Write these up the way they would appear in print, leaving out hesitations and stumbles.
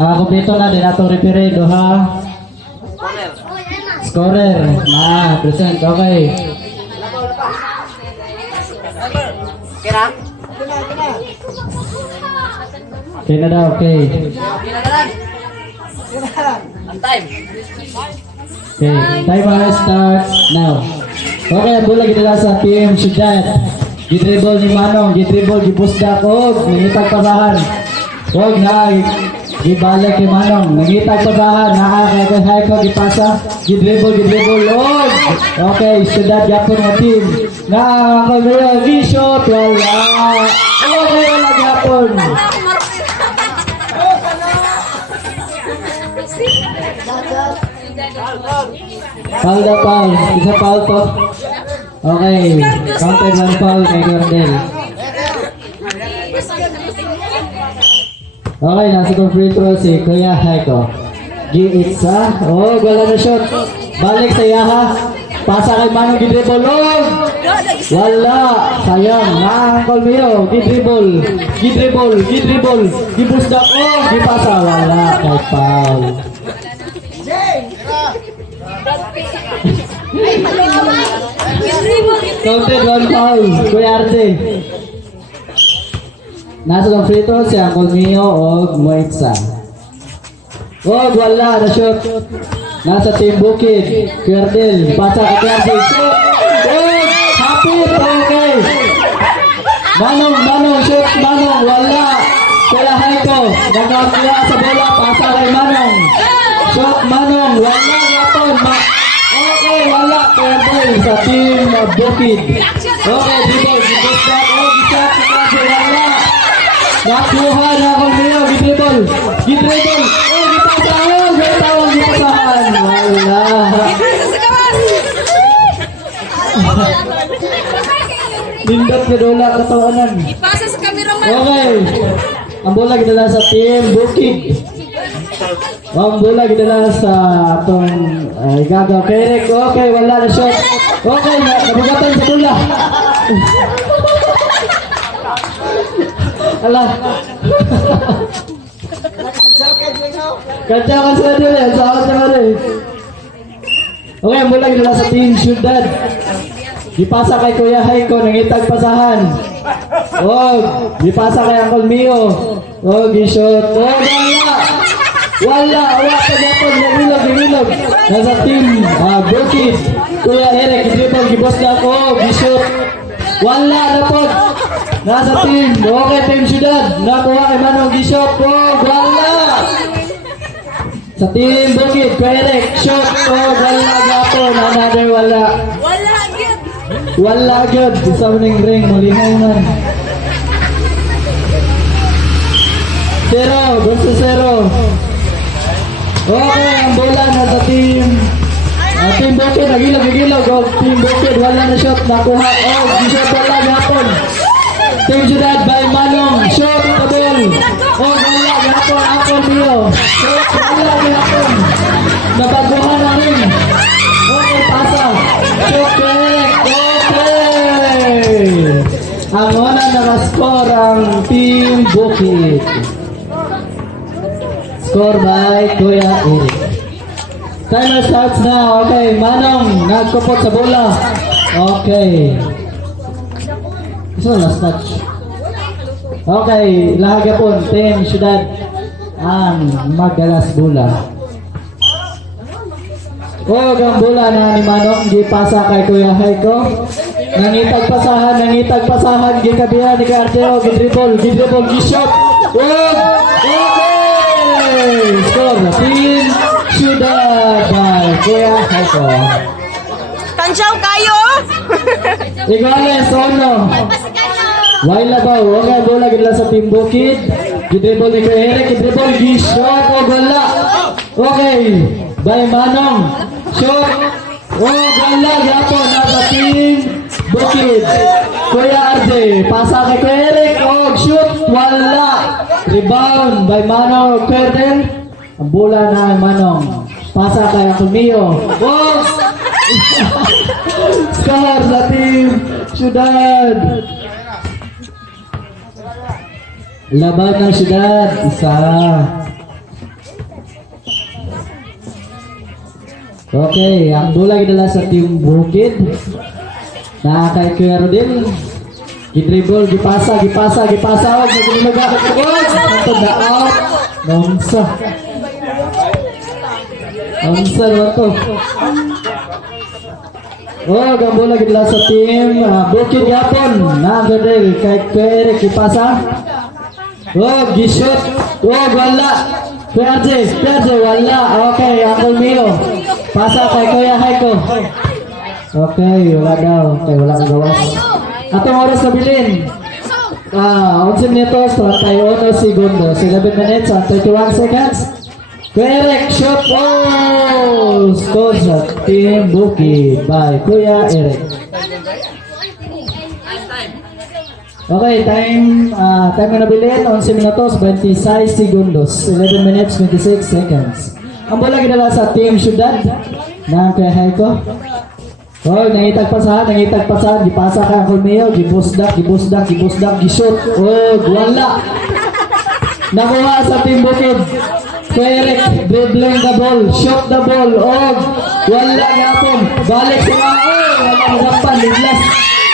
Kompleto na din atong referee ha. Scorer. Present. Okay. Okay na daw, okay. Time. Okay, timer starts now. Okay, bola kita sa team Syudad. Gidribble ni Manong, gidribble, gibusda ko, nangitag pasahan. Huwag na, gibalik kay Manong, nangitag pasahan, nakakay ko, gipasa, gidribble, huwag. Okay, Syudad, yapon nga team. Nakakagaya, g-shot, wala. Okay, wala yapon. Foul na foul. Isa foul to. Okay. Counted one foul kay Gordel. Okay, nasa ko free throw si Kuya Haiko. G-itsa. Oh, wala na shot. Balik sa Yaha. Pasa kay Manong gidribble. Wala. Sayang. Nakangkol mo. Gidribble. Gibusdak. Oh, gipasa. Wala. Kay foul. Counted one foul, Kuya Arde. Nasa ng free throw siya, Colmio o Moitza. Oh, wala na shoot. Nasa Team Bukid, Kuya Ardel. Pasa ka Kuya Arde. Shoot! Oh, hapit! Okay! Manong, shoot! Manong, wala! Kuya Haiko, nagkakila sa bola. Pasa kay Manong. Shot, Manong, wala yapon. Okay, wala. Pwede sa team Bukid. Okay, dribble. Gibos back. Oh, gichat. Wala. Nakuha na akong niyo. Gidribble. Oh, gipasahon. Gipasahan. Wala. Lindot ka dola katawanan. Ipasa sa cameraman. Okay. Ang bola gidala sa team Bukid. Ang bola gidala sa atong Gagaw Kerek. Okay, wala na shot. Okay, nabugatan sa bola. Ala. Kacau kan sila dulu ya, sahabat sama deh. Okay, ang bola gidala sa team Syudad. Dipasa kay Kuya Haiko, nangitag pasahan. Oh, dipasa kay Uncle Mio. Oh, gishot. Oh, wala pagapon, nagilog. Nasa team, Bukid. Kuya Eric, dribble, gibos na ako, gishot. Wala na po. Nasa team, okay, team Syudad. Nakuha kay Manong, gishot. Oh, wala. Sa team Bukid, Kuya Eric, shot. Oh, wala gapon, another wala. Wala agad, isa maning ring, malinaw man. 0. Okay, ang bola na sa team. Team Bukid, nagilog. Oh, team Bukid, wala na shot, nakuha. Oh, shot wala gapon. Team Syudad by Manong, shot the ball. Oh, wala gapon, ako niyo. Shot, wala gapon. Nabaguhan na rin. Okay, pasa. Shot correct. Ang una naka-score ang Team Bukid. Score by Kuya Eric. Timer starts now. Okay, Manong, nagkupot sa bola. Okay. Isa last touch. Okay, lahaga po. Team Syudad ang magalas bola. O, ang bola na ni Manong, gipasa kay Kuya Haiko. Nangitag pasahan, gikabihan ni Cartero, gidribble, gishot. Okay! Score na Team Syudad by Kuya Haiko. Tansyaw kayo! Igales, ono. Waila ba? Okay, bola gila sa Team Bukid. Gidribble ni Kuya Eric, gidribble, gishot. O, wala. Okay, by Manong. Shot. O, wala. Yapon na sa Team Bukid. Kuya Arde, pasa kay Kuya Eric. O, shoot. Wala. Rebound by Manong. Pwede. Ang bola na Manong. Pasa kay Akumio. O, score sa Team Syudad. Laban ng syudad, isa. Okay, ang bola gidala sa Team Bukid. Na kay Kuya Rodel. Gidribble, gipasa. Og naguluga. Ito na out. Nonsa naman to. Oh, ang bola gidala sa Team Bukid yapon. Na Rodel kay Kuya Eric gipasa. Oh, gishoot. Oh, wala. PRJ, wala. Okay, Uncle Mio. Pasa kay Kuya Haiko. Okay, wala daw. Okay, wala kang gawas. Atong oras na bilin. 11 minutos, 31 segundos. 11 minutes and 31 seconds. Kuya Eric, shot. Oh! Score sa Team Bukid by Kuya Eric. Okay, time na bilin, 11 minutos, 26 segundos, 11 minutes, 26 seconds. Ang bola ginala sa Team Syudad ng Kuya Haiko. Oh, nangitag pasahan, gipasa ka ang Mio, gibusdak, gishoot. Oh, wala. Nakuha sa Team Bukid. Kuya Eric, dribbling the ball, shot the ball. Oh, wala gapon. Balik sa mga, wala magapan, liglas.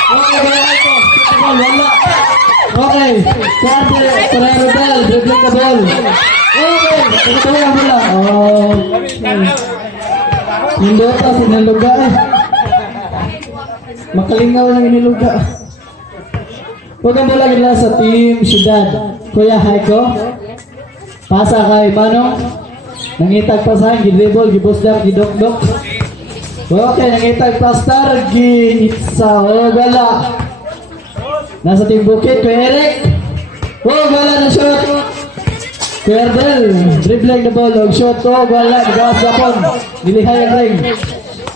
Okay, Kuya Haiko, wala. Okay, Kuya Rodel, dribbling the ball. Okay, ito yung bola. Oh, hindi pa, sinaluga eh. Makalingaw lang iniluga. Huwag ang bola nila sa Team Syudad. Kuya Haiko. Pasa kay Manong. Nangitag pasahan, gidribble, gibusdak, gidokdok. Okay, nangitag pastar, giitsa. Oh, wala. Nasa Team Bukid, Kuya Eric. Oh, wala na shot. Kuya Ardel, dribbling the ball, og shot. Oh, wala, nagawas gapon. Nilihay ang ring.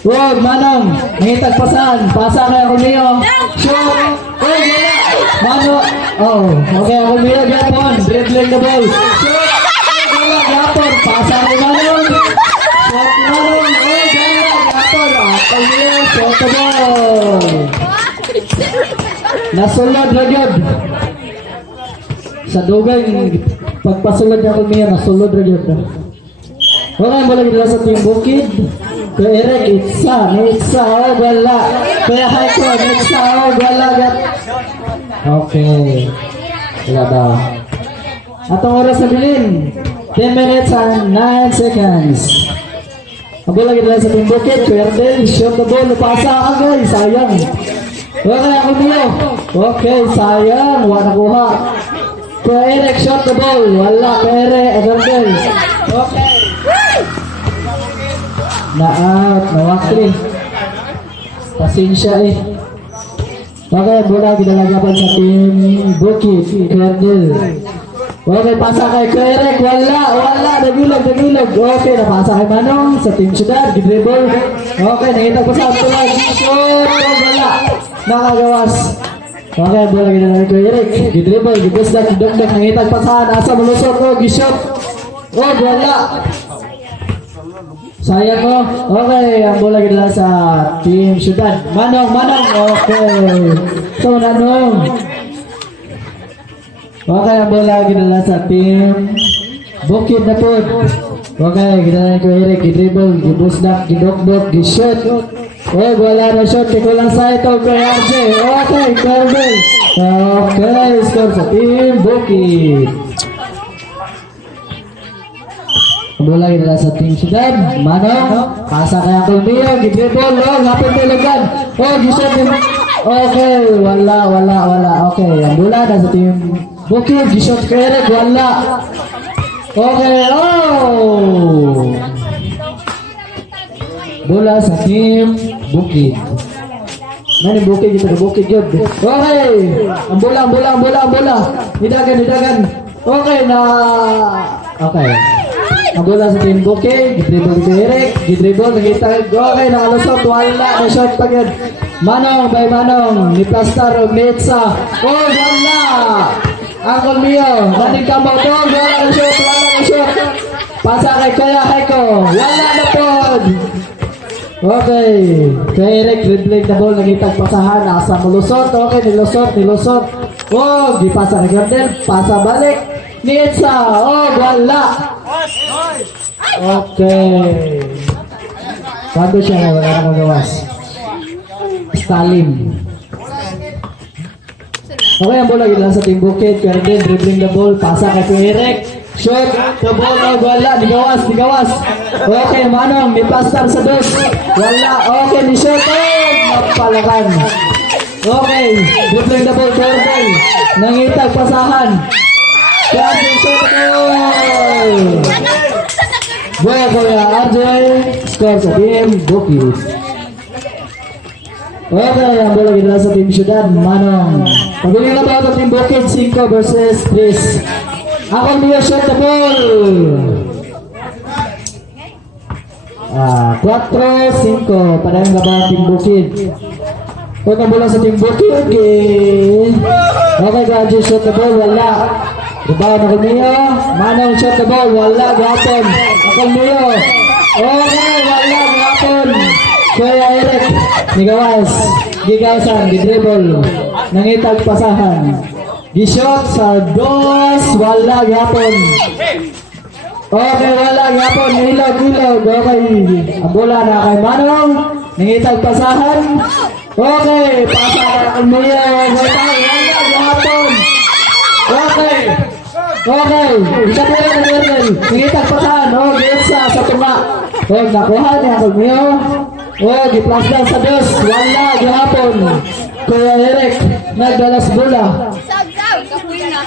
Oh, Manong, nangitag pasahan. Pasa kay Romeo. Shot. Oh, wala. Manong. Oh, okay, Romeo gapon. Dribbling the ball. Shot. Oh, wala, gapon. Pasa kay Manong. Shot ni Manong. Oh, wala, gapon. Romeo, shot the ball. Nasulod ragyod. Sa dugay pagpasulod niya Romeo, nasulod ragyod. Okay, mula gila sa Team Bukid. Kuya Eric, itsa, oh, wala. Kuya Haiko, itsa, oh, wala. Okay. Wala daw. Atong oras na bilin. 10 minutes and 9 seconds. Ang bola gila sa Team Bukid. Kuya Ardel, shoot the ball. Pasa ka guys, sayang. Okay, ako niyo. Okay, sayang. Wala nakuha. Kuya Eric, shot the ball. Wala, Kuya Eric, Ardel. Okay. Na-out, nawakli. Pasensya eh. Okay, bola ginalagapan sa Team Bukid. Kerdel. Okay, pasa kay Kuya Eric. Wala. Nagulog. Okay, napasa kay Manong sa Team Syudad. Gidribble. Okay, nakita ko sa tulad. Shoot. Wala. Nakagawas. Okay, bola ginalagapan kay Kuya Eric. Gidribble. Gibusdak. Gidokdok. Nakita ko sa asa malusot. Oh, gishot. Oh, wala. Sayang mo. Okay, ang bola gila sa Team Syudad. Manong. Okay. So, Nanong. Okay, ang bola gila sa Team Bukid na po. Okay, gila ko Eric. Gidribble, gibusdak, gidokdok, gishot. Oh, wala na shot. Ikaw lang sa ito, Kuya RJ. Okay, Corbin. Okay, score sa Team Bukid. Bola nila sa Team Syudad. Manong, pasa kay Uncle Mio, gidribble, lapit nilagan. Oh, gisot din. Okay, wala. Okay, ang bola na sa Team Bukid, gisot kay Eric, wala. Okay, oh! Bola sa Team Bukid. Nani Bukid, kita Bukid yun. Okay, ang bola. Hidagan. Okay, okay. Ang bola sa Team Bukid, gidribble kay Eric, gidribble, nagitag, okay, nakalusot, wala, na shot pa yun. Manong, ni Plastar, Metsa, oh, wala! Uncle Mio, maning kambaw to, wala na shot. Pasa kay Kuya Haiko, wala na pod! Okay, kay Eric, dribbling the ball, nagitag pasahan, nasa malusot, okay, nilusot. Oh, gipasa kay Gardel. Pasa balik. Ni Edsa. Oh, wala. Okay. Paano siya? Wala na magawas. Stalin. Okay, ang bola gila sa Team Bukid. Gardel dribbling the ball. Pasa kay Kuirek. Shoot. The ball. Oh, wala. Digawas. Digawas. Okay, Manong. Ni pastar sa dos. Wala. Okay, ni shoot. Oh, napalakan. Okay, dribbling the ball, Gardel. Nangitag pasahan. Gardel shot goal! Boya Boya RJ, score sa Team Bukid. Okay, ang bola gila sa Team Syudad, Manong. Pabiling na ba ito Team Bukid, 5 versus 3. Ako niya shot the ball. 4-5, padahal nga ba Team Bukid. Huwag ang bola sa Team Bukid. Okay, Gardel shot the ball, wala. Diba, Nakulmiyo? Manong shot the ball, wala, gapon. Nakulmiyo. Okay, wala, gapon. Kuya Eric, nigawas. Gigawasan, gidribble. Nangitag pasahan. Gishot sa dos, wala, gapon. Okay, wala, gapon. Ilog. Okay, ang bola na kay Manong. Nangitag pasahan. Okay, pasa kay Nakulmiyo. Wala, gapon. Okay. Isa po yan ang Ernel. Nangitag pasahan. Oh, Getsa sa tunga. Oh, nakuha niya. Kulmiyo. Oh, giplas down sa dos. Wala, gihapon. Kuya Eric, nagdalas bola.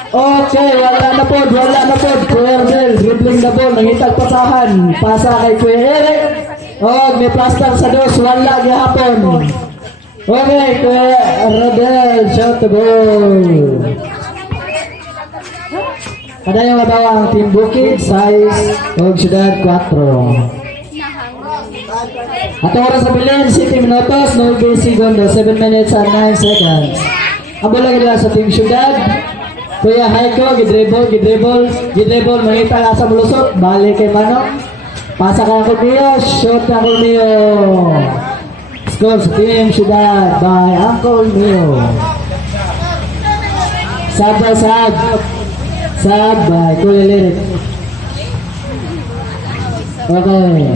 Okay, wala na po. Kuya Ernel, dribbling the ball. Nangitag pasahan. Pasa kay Kuya Eric. Oh, may plus down sa dos. Wala, gihapon. Okay, Kuya Ernel, shot the ball. Kadayang mabawa ang Team Bukid, size og Syudad 4. At oras sa bilin, 7 minutos, 9 segundos, 7 minutes and 9 seconds. Ang bola nila sa Team Syudad. Kuya Haiko, gidribble, mangita sa mulusot, balik kay Manong. Pasa kay Kulmiyo, shoot ng Kulmiyo. Score sa Team Syudad by Uncle Mio. Sab by Kuya Lirik. Okay.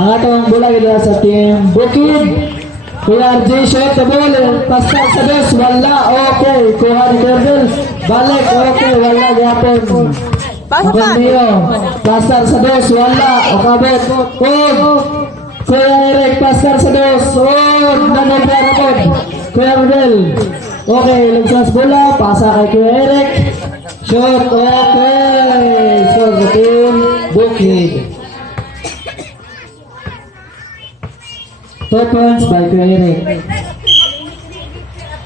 Ang atong bola gila sa Team Bukid. Kuya RJ shot the ball. Pascal sa dos. Wala. Okay. Kuha ni Gardel. Balik. Okay. Wala. Yapon. Kulmiyo. Pascal sa dos. Wala. Okabot. Kuya Eric. Pascal sa dos. Nanaglarapod. Kuya Gardel. Okay. Lagsas bola. Pasa kay Kuya Eric. Shot, okay. Score sa Team Bukid. 2 points by Kuya Eric.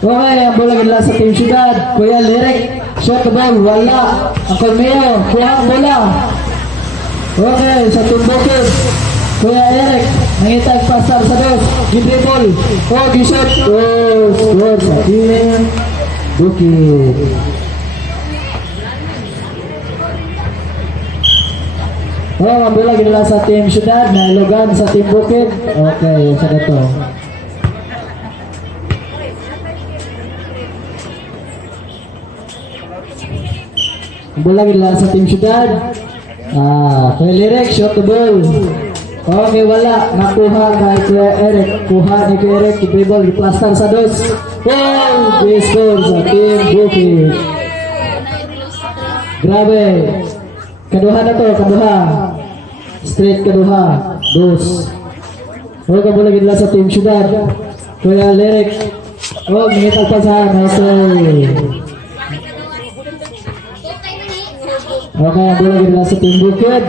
Okay, ang bola gila sa Team Syudad. Kuya Lirik, shot the ball, wala. Ang Kulmiyo, kuha ang bola. Okay, sa Team Bukid. Kuya Eric, nangitag pasar sa dos. Gidribble. Gishot. Score sa Team Bukid. Ang bola gila sa Team Syudad, nailugan sa Team Bukid. Okay, sa ito. Ang bola gila sa Team Syudad. Kuya Lirik, shot the ball. Okay, wala. Nakuha kay Kuya Eric. Kuha ni Kuya Eric, dribble, giplastar sa dos. Score sa Team Bukid. Grabe. Kaduha na to, kaduha. Straight kaduha. Dos. Okay, bola gila sa Team Syudad. Kuya Lirik. Nangitag pasahan. Okay, ang bola gila sa Team Bukid.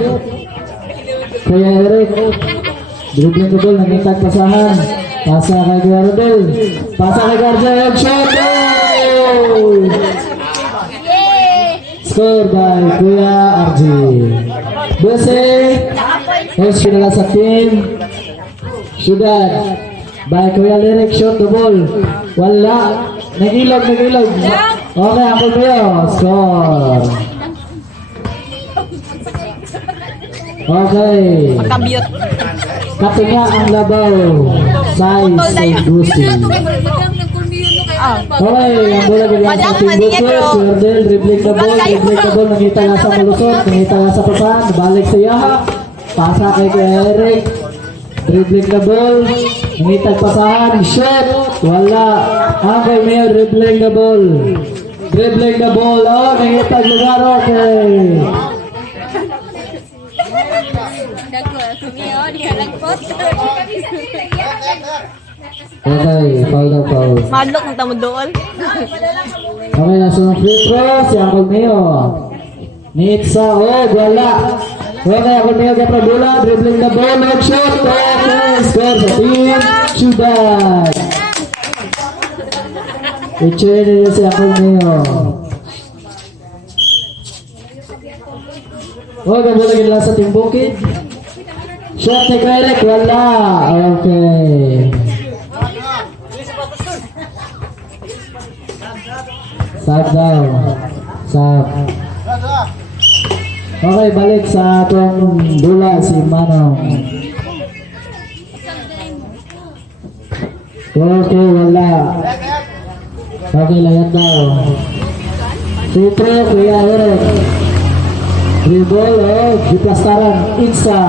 Kuya Eric. Dribbling the ball, nangitag pasahan. Pasa kay Kuya Rodel. Pasa kay Gardel. Shot! Score by Kuya RJ. Bose. Host nila sa Team Syudad. By Kuya Lirik, shot the ball. Wala. Nag-ilog. Okay, ako kayo. Score. Okay. Magka-mute. Katunya ang labaw. Size St. Lucie. Okay, ang bola bigyan sa Team Bukid. Cordel, dribbling the ball, nangita nga sa malusot, nangita nga sa pasan, balik sa Yaha. Pasa kay Eric. Dribbling the ball, nangitag pasahan, shot, wala. Ang kay Mayor, dribbling the ball. Dribbling the ball, oh, nangitag lugar, okay. Okay, foul na foul. Madlock ng tamo doon. Okay, nasunod free throw, si Uncle Mio. Nitsa, oh, wala. Okay, Uncle Mio, kaya bola, dribbling the ball, no shot, okay, score sa Team Ciudad. I-cheer nila si Uncle Mio. Oh, bola gila sa Team Bukid. Shot ni Eric, wala. Okay. Sab daw. Sab. Okay, balik sa atong dula si Manong. Okay, wala. Okay, layat daw. Sutro, Kuya Eric. Dribble, oh, diplastaran. Insa.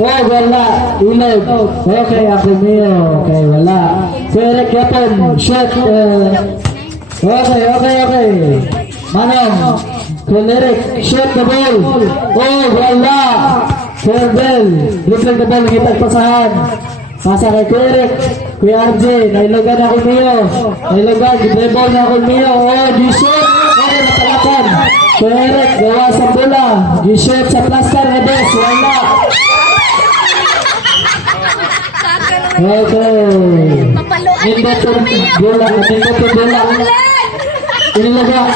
Oh, wala. Ilag. Okay, ako Mio. Okay, wala. Kuya Eric, yapon. Shot. Okay. Manong, Kulirik, shoot the ball. Oh, wala. Cordel, dribbling the ball, ngitag pasahan. Pasa kay Kulirik, Kuya RJ, nailogan ako Mio. Nailogan, dribble na ako Mio. Oh, di-shoot. Okay, napalakan. Kulirik, gawa sa bola. Di-shoot sa plaster, Ebes, wala. Okay. Nindot yung bola, Inilaga.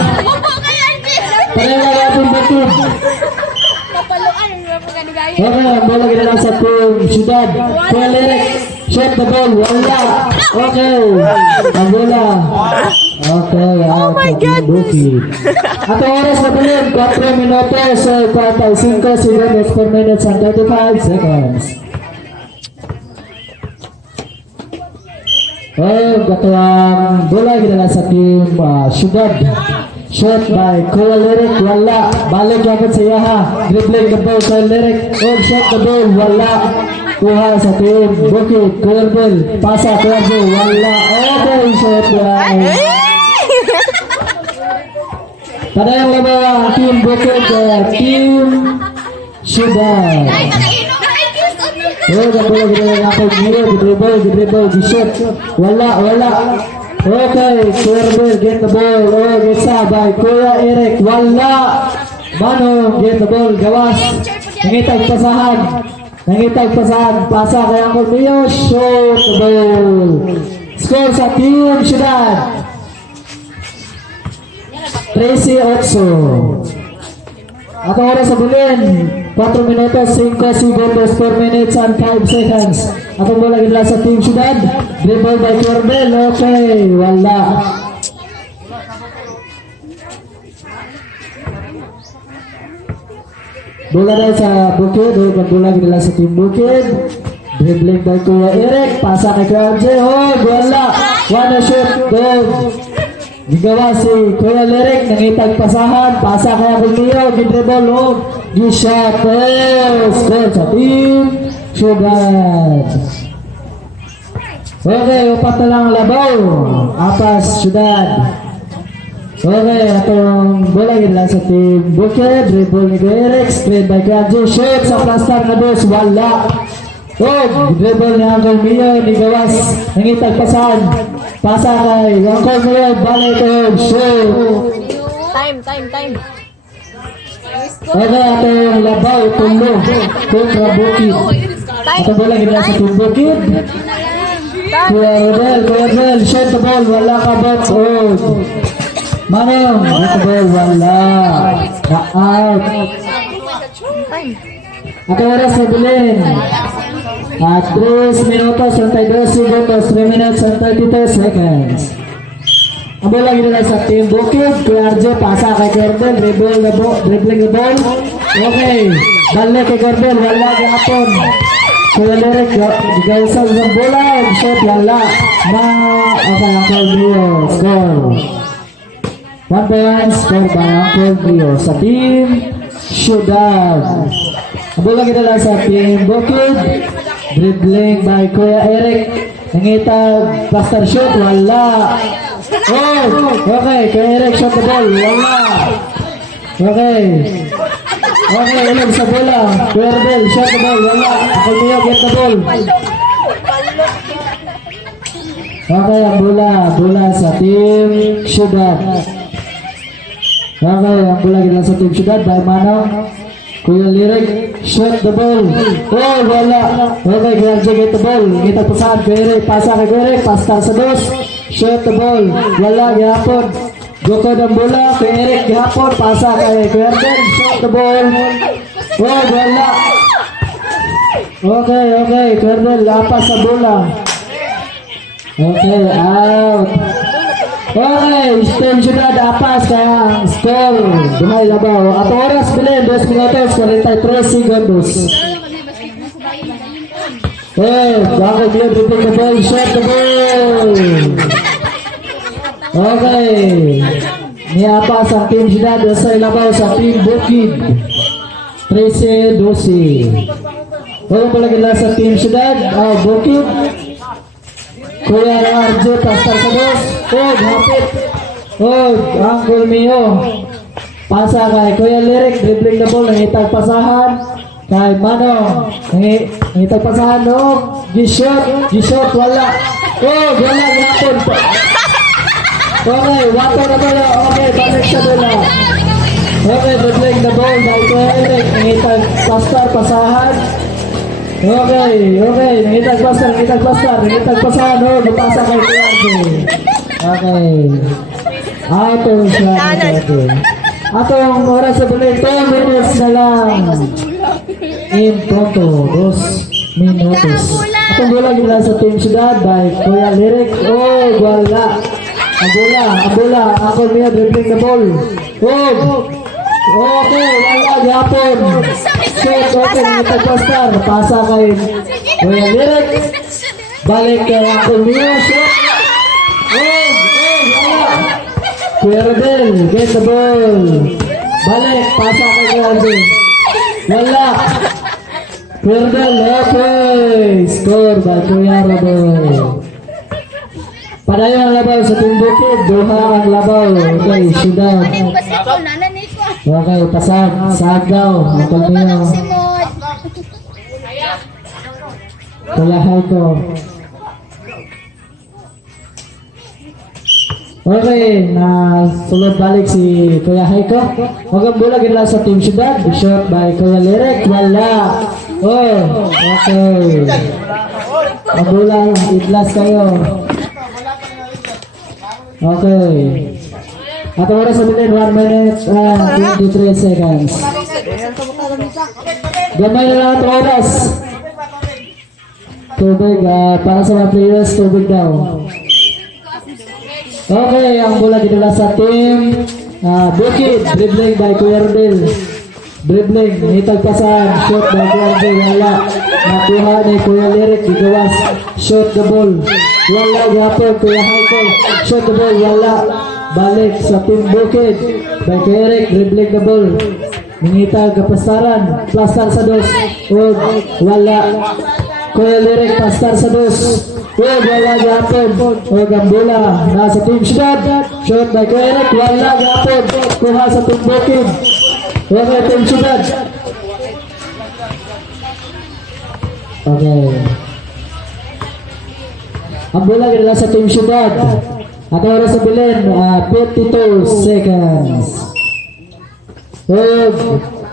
Pareho na natin batid. Okay, ang bola ginala sa Team Ciudad. Kuya Eric, shot the ball, wala. Okay, ang bola. Okay, Oh my goodness. At ang oras na bilin, 4 minutos, 45 seconds per minutes and 35 seconds. Oh, gato ang bola ginala sa Team Ciudad. Shot by Kuya Eric, wala. Balik dapat sa Yaha. Dribbling the ball, Kuya Eric. Oh, shot the ball, wala. Kuha sa Team Bukid, Kuya Bell. Pasa, Kuya Bell, wala. Okay, shot by. Padayang labaw ang Team Bukid, Team Ciudad. Oh, ang bola ginala nga po dribble, di-shot. Wala. Okay, Kuya Bell, get the ball. Oh, get sa by Kuya Eric. Wala. Manong, get the ball. Gawas. Nangitag pasahan. Pasa kay Uncle Mio. Shoot the ball. Score sa Team Ciudad. 13-8. At ang oras sa bulin, 4 minutos, 5 segundos, 4 minutes and 5 seconds. At ang bola ginala sa Team Ciudad. Dribble by Corbel. Okay, wala. Bola dahil sa Bukid. Bola ginala sa Team Bukid. Dribbling by Kuya Eric. Pasa kay Kuya RJ. Oh, wala. One shot. Go. Gigawa si Kuya Eric, nangitag pasahan, pasa kaya Mio, gidribble, oh, gi-shot, score sa Team Ciudad. Okay, upat na lang labaw, apas Ciudad. Okay, atong bola gila sa Team Bukid, dribble ni Kuya Eric, screen by Kuya J, shot sa plaster na dos, wala. Oh, dribble ni Uncle Mio, ni Gawas, nangitag pasahan. Pasa kay Uncle Mio, balik og shoot. Time. Okay, atong labaw, tulo, kontra Bukid. Atong bola gila sa Team Bukid. Kuya Rodel, shoot the ball, wala ka bot. Oh, Manong, shoot the ball, wala. Na-out. Atong oras sa bilin. At 3 minutos, 32 segundos, 3 minutes and 32 seconds. Ang bola ginala sa Team Bukid. Kuya RJ, pasa kay Corbel, dribbling the ball. Okay, balik kay Corbel, wala gapon. Kuya Lyric, gawasag ng bola, and shot, wala. Okay, Uncle Rio, score. 1 point, score by Uncle Rio sa team Ciudad. Ang bola kinala sa team Bukid. Dribbling by Kuya Eric. Nangitag, plaster shoot, wala. Oh, okay, Kuya Eric, shot the ball, wala. Okay. Okay, ulang sa bola. Kuya Rebel, shot the ball, wala. Uncle Rio, get the ball. Okay, ang bola sa team Ciudad. Okay, ang bola gila sa team Ciudad by Manong. Kuya Lyric, shoot the ball. Oh, wala. Okay, Kuya RJ, get the ball. Kita pasahan, Kuya Eric, pasa kay Kuya Eric, pasta sa dos. Shoot the ball. Wala, gihapon. Goko ng bola, Kuya Eric, gihapon, pasa kay Kuya Erden, shoot the ball. Oh, wala. Okay, Kuya Erden, lapas sa bola. Okay, out. Okay, Team Ciudad apas kaya ang score. Duhay labaw. At oras bilhin, 2 minutos, 43 segundos. Bago bilang dribbling the ball, shot the ball. Okay. Niapas ang Team Ciudad sa labaw sa Team Bukid. 13-12. Walang palagi lang sa Team Ciudad. Bukid. Kuya RJ, pastar sa dos. Hapit. Uncle Mio. Pasa kay Kuya Lyric, dribbling the ball, nangitag pasahan. Kay Mano, nangitag pasahan, Gishot, wala. Wala, gapon. Okay, wato na bola. Okay, balik sa bola. Okay, dribbling the ball by Kuya Eric, nangitag pastar, pasahan. Okay, nangitag pasahan, bupasa kay Kuya RJ. Okay. Atong shot natin. Atong oras sa bulit, 2 minutes na lang. In pronto, 2 minutos. Atong bola gila sa Team Ciudad by Kuya Lyric. Wala. Ang bola. Uncle Mio dribbling the ball. Okay, wala, gapon. Shot, okay, nagpastar. Pasa kay Kuya Lyric. Balik kay Uncle Mio. Shot. Wala. Kuya Rebel, get the ball. Balik, pasa kay Kuya Rebel. Wala. Kuya Rebel, okay. Score by Kuya Rebel. Padayon ang labaw sa Team Bukid. Duha ang labaw. Okay, Ciudad. Okay, pasag. Sagaw. Uncle Mio. Kulahay ko. Okay, sulod balik si Kuya Haiko. Huwag bola gila sa Team Ciudad. Shot by Kuya Lyric. Wala. Okay. Ang bola, idlas kayo. Okay. At ang oras sa bilin, 1 minute and 23 seconds. Gamay na lang ang oras. Tubig, para sa mga players, tubig daw. Okay, ang bola dito lang sa team Bukid, dribbling by Kuya Rebel. Dribbling, itagpasan, shot by Kuya Rebel, wala. Nakuha ni Kuya Lyric, igawas, shoot the ball. Wala, gapon, Kuya Haiko, shoot the ball, wala. Balik sa team Bukid by Kuya Eric, dribbling the ball. Nangitag, kapastaran, plastar sa dos, wala. Kuya Lyric, pastar sa dos. Wala gapon. Ang bola nasa Team Ciudad. Shot by Kuya Eric. Wala gapon. Kuha sa Team Bukid. Okay, Team Ciudad. Okay. Ang bola nila sa Team Ciudad. At oras sa bilin, 52 seconds.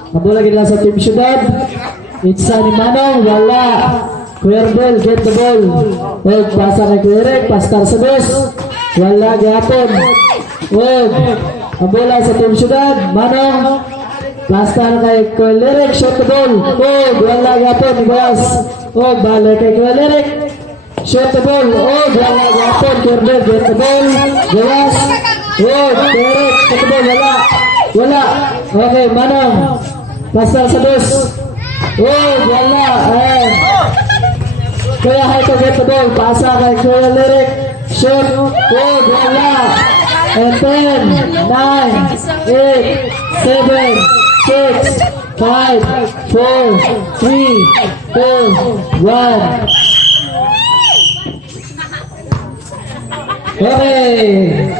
Ang bola nila sa Team Ciudad. It's ni Manong. Wala. Kuya Rebel, get the ball. Pasa kay Kuya Eric, pastar sa dos. Wala gapon. Ang bola sa Team Ciudad. Manong. Pastar kay Kuya Lyric, shot the ball. Wala gapon, ibawas. Balik kay Kuya Lyric. Shot the ball. Wala gapon, Kuya Rebel, get the ball. Ibawas. Kuya Eric, shot the ball. Wala. Okay, Manong. Pastar sa dos. Wala. Kuya Heiko get the ball. Pasa kay Kuya Lyric. Shoot. Good. Wala. And 10, 9, 8, 7, 6, 5, 4, 3, 2, 1. Okay.